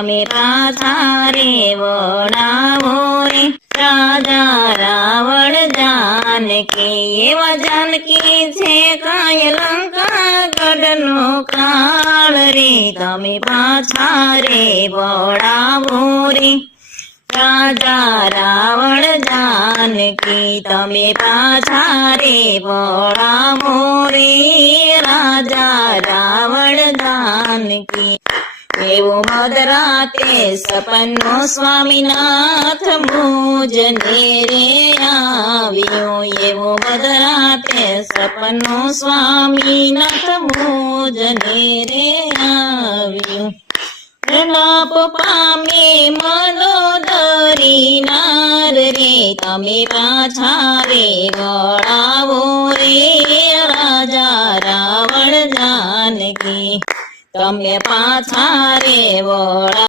તમે પાછા રે વળાવો રે રાજા રાવણ જાનકી એવા જાનકી છે કાય લંકા ગઢનો કાળ રે તમે પાછા રે વળાવો રે રાજા રાવણ જાનકી તમે પાછા રે વળાવો રે રાજા રાવણ જાનકી એવું મધરાતે સપનો સ્વામીનાથ મુજને રે આવ્યું એવું મધરાતે સપનો સ્વામીનાથ મુજને રે આવ્યું લાપ પામે મનોદરી નાર રે તમે પાછા રે વળાવો રે રાજા રાવણ જાનકી તમે પાછા રે વળાવો